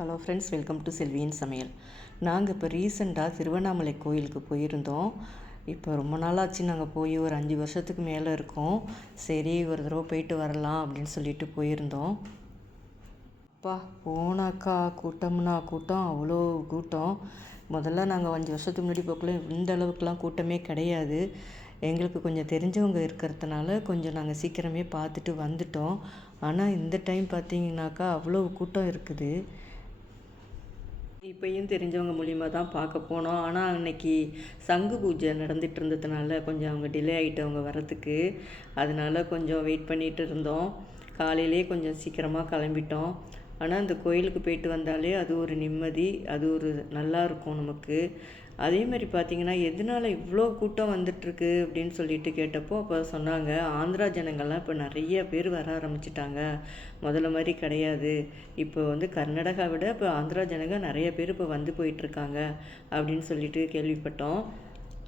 Hello friends, welcome to செல்வியின் சமையல். நாங்கள் இப்போ ரீசெண்டாக திருவண்ணாமலை கோயிலுக்கு போயிருந்தோம். இப்போ ரொம்ப நாளாச்சு நாங்கள் போய் ஒரு 5 வருஷத்துக்கு மேலே இருக்கோம். சரி ஒரு தடவை போயிட்டு வரலாம் அப்படின்னு சொல்லிட்டு போயிருந்தோம். அப்பா போனாக்கா கூட்டம், அவ்வளோ கூட்டம். முதல்ல நாங்கள் 5 வருஷத்துக்கு முன்னாடி போக்குள்ள இந்த அளவுக்குலாம் கூட்டமே கிடையாது. எங்களுக்கு கொஞ்சம் தெரிஞ்சவங்க இருக்கிறதுனால கொஞ்சம் நாங்கள் சீக்கிரமே பார்த்துட்டு வந்துட்டோம். ஆனால் இந்த டைம் பார்த்தீங்கன்னாக்கா அவ்வளோ கூட்டம் இருக்குது. இப்போயும் தெரிஞ்சவங்க மூலிமா தான் பார்க்க போனோம். ஆனால் அன்னைக்கு சங்கு பூஜை நடந்துகிட்டு இருந்ததுனால கொஞ்சம் அவங்க டிலே ஆகிட்டு அவங்க வரத்துக்கு. அதனால கொஞ்சம் வெயிட் பண்ணிகிட்டு இருந்தோம். காலையிலே கொஞ்சம் சீக்கிரமாக கிளம்பிட்டோம். ஆனால் அந்த கோயிலுக்கு போயிட்டு வந்தாலே அது ஒரு நிம்மதி, அது ஒரு நல்லா இருக்கும் நமக்கு. அதே மாதிரி பார்த்திங்கன்னா எதனால் இவ்வளோ கூட்டம் வந்துட்டுருக்கு அப்படின்னு சொல்லிட்டு கேட்டப்போ அப்போ சொன்னாங்க, ஆந்திரா ஜனங்கள்லாம் இப்போ நிறைய பேர் வர ஆரம்பிச்சிட்டாங்க, முதல்ல மாதிரி கிடையாது. இப்போ வந்து கர்நாடகா விட இப்போ ஆந்திரா ஜனங்க நிறைய பேர் இப்போ வந்து போயிட்டுருக்காங்க அப்படின்னு சொல்லிட்டு கேள்விப்பட்டோம்.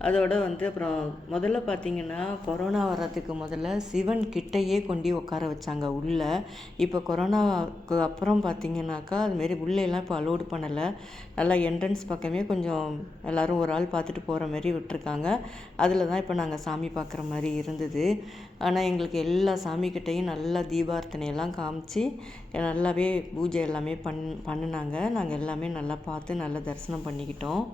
அதோடு வந்து அப்புறம் முதல்ல பார்த்திங்கன்னா கொரோனா வர்றதுக்கு முதல்ல சிவன் கிட்டையே கொண்டு உட்கார வச்சாங்க உள்ளே. இப்போ கொரோனாவுக்கு அப்புறம் பார்த்திங்கனாக்கா அதுமாரி உள்ளேலாம் இப்போ அலோடு பண்ணலை. நல்லா என்ட்ரன்ஸ் பக்கமே கொஞ்சம் எல்லோரும் ஒரு ஆள் பார்த்துட்டு போகிற மாதிரி விட்டுருக்காங்க. அதில் தான் இப்போ நாங்கள் சாமி பார்க்குற மாதிரி இருந்தது. ஆனால் எங்களுக்கு எல்லா சாமிக்கிட்டையும் நல்லா தீபார்த்தனையெல்லாம் காமிச்சு நல்லாவே பூஜை எல்லாமே பண்ணினாங்க. நாங்கள் எல்லாமே நல்லா பார்த்து நல்லா தரிசனம் பண்ணிக்கிட்டோம்.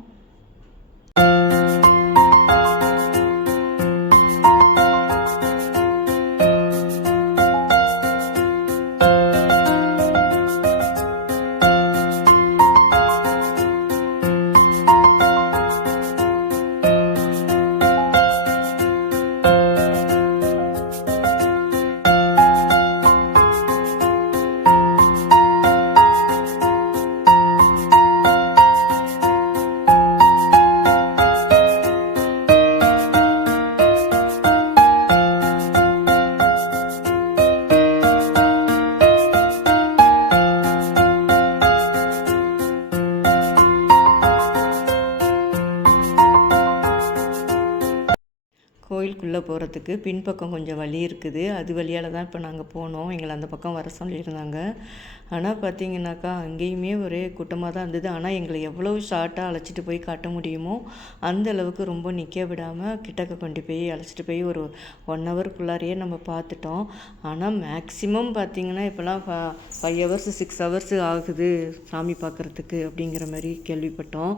கோயிலுக்குள்ளே போகிறதுக்கு பின்பக்கம் கொஞ்சம் வழி இருக்குது. அது வழியால் தான் இப்போ நாங்கள் போனோம். எங்களை அந்த பக்கம் வர சொல்லியிருந்தாங்க. ஆனால் பார்த்தீங்கன்னாக்கா அங்கேயுமே ஒரே கூட்டமாக தான் இருந்தது. ஆனால் எங்களை எவ்வளோ ஷார்ட்டாக அழைச்சிட்டு போய் காட்ட முடியுமோ அந்த அளவுக்கு ரொம்ப நிற்க விடாமல் கிட்டக்க கொண்டு போய் அழைச்சிட்டு போய் ஒரு 1 ஹவருக்குள்ளாரையே நம்ம பார்த்துட்டோம். ஆனால் மேக்ஸிமம் பார்த்திங்கன்னா இப்போலாம் 5 ஹவர்ஸ் 6 ஹவர்ஸ் ஆகுது சாமி பார்க்குறதுக்கு அப்படிங்கிற மாதிரி கேள்விப்பட்டோம்.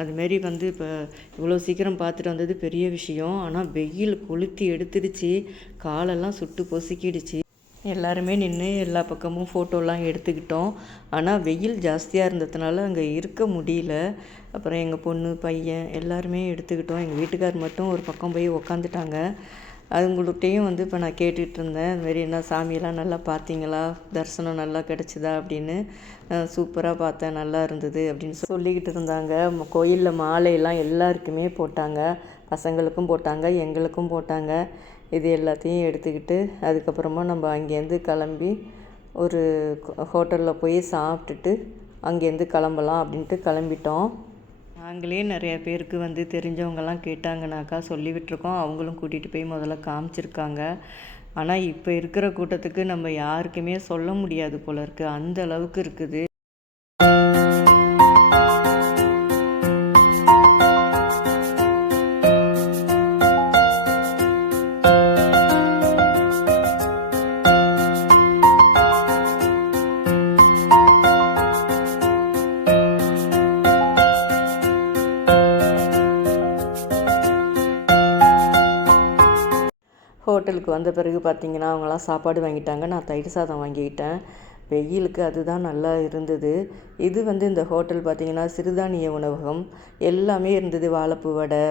அதுமாரி வந்து இப்போ இவ்வளோ சீக்கிரம் பார்த்துட்டு வந்தது பெரிய விஷயம். ஆனால் வெயில் கொளுத்தி எடுத்துடுச்சு, காலெல்லாம் சுட்டு பொசுக்கிடுச்சு. எல்லாருமே நின்று எல்லா பக்கமும் ஃபோட்டோலாம் எடுத்துக்கிட்டோம். ஆனால் வெயில் ஜாஸ்தியாக இருந்ததுனால அங்கே இருக்க முடியல. அப்புறம் எங்கள் பொண்ணு பையன் எல்லாருமே எடுத்துக்கிட்டோம். எங்கள் வீட்டுக்கார் மட்டும் ஒரு பக்கம் போய் உக்காந்துட்டாங்க. அவங்கள்ட்டையும் வந்து இப்போ நான் கேட்டுட்டு இருந்தேன், அதுமாரி என்ன சாமியெல்லாம் நல்லா பார்த்தீங்களா, தரிசனம் நல்லா கிடச்சிதா அப்படின்னு. சூப்பராக பார்த்தேன், நல்லா இருந்தது அப்படின்னு சொல்லிக்கிட்டு இருந்தாங்க. கோயிலில் மாலையெல்லாம் எல்லாருக்குமே போட்டாங்க, பசங்களுக்கும் போட்டாங்க, எங்களுக்கும் போட்டாங்க. இது எல்லாத்தையும் எடுத்துக்கிட்டு அதுக்கப்புறமா நம்ம அங்கேருந்து கிளம்பி ஒரு ஹோட்டலில் போய் சாப்பிட்டுட்டு அங்கேருந்து கிளம்பலாம் அப்படின்ட்டு கிளம்பிட்டோம். நாங்களே நிறைய பேருக்கு வந்து தெரிஞ்சவங்கலாம் கேட்டாங்கனாக்கா சொல்லி விட்டுருக்கோம். அவங்களும் கூட்டிகிட்டு போய் முதல்ல காமிச்சிருக்காங்க. ஆனால் இப்போ இருக்கிற கூட்டத்துக்கு நம்ம யாருக்குமே சொல்ல முடியாது போல இருக்குது, அந்த அளவுக்கு இருக்குது. ஹோட்டலுக்கு வந்த பிறகு பார்த்திங்கன்னா அவங்களாம் சாப்பாடு வாங்கிட்டாங்க. நான் தயிர் சாதம் வாங்கிக்கிட்டேன். வெயிலுக்கு அதுதான் நல்லா இருந்தது. இது வந்து இந்த ஹோட்டல் பார்த்திங்கன்னா சிறுதானிய உணவகம் எல்லாமே இருந்தது. வாழைப்பூ வடை,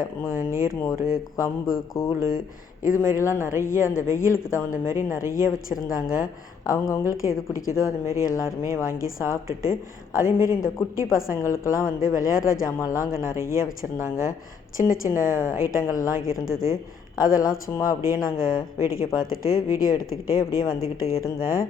நீர்மோர், கம்பு கூழ், இதுமாரிலாம் நிறைய அந்த வெயிலுக்கு தகுந்த மாரி நிறைய வச்சுருந்தாங்க. அவங்கவுங்களுக்கு எது பிடிக்குதோ அதுமாரி எல்லாருமே வாங்கி சாப்பிட்டுட்டு, அதேமாரி இந்த குட்டி பசங்களுக்கெல்லாம் வந்து விளையாடுற ஜாமான்லாம் அங்கே நிறைய வச்சுருந்தாங்க. சின்ன சின்ன ஐட்டங்கள்லாம் இருந்தது. அதெல்லாம் சும்மா அப்படியே நாங்கள் வேடிக்கை பார்த்துட்டு வீடியோ எடுத்துக்கிட்டே அப்படியே வந்துக்கிட்டு இருந்தேன்.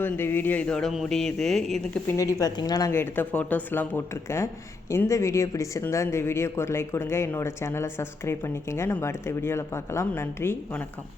இப்போ இந்த வீடியோ இதோட முடியுது. இதுக்கு பின்னாடி பார்த்திங்கன்னா நாங்கள் எடுத்த ஃபோட்டோஸ்லாம் போட்டிருக்கேன். இந்த வீடியோ பிடிச்சிருந்தா இந்த வீடியோக்கு ஒரு லைக் கொடுங்க. என்னோடய சேனலை சப்ஸ்கிரைப் பண்ணிக்கோங்க. நம்ம அடுத்த வீடியோவில் பார்க்கலாம். நன்றி, வணக்கம்.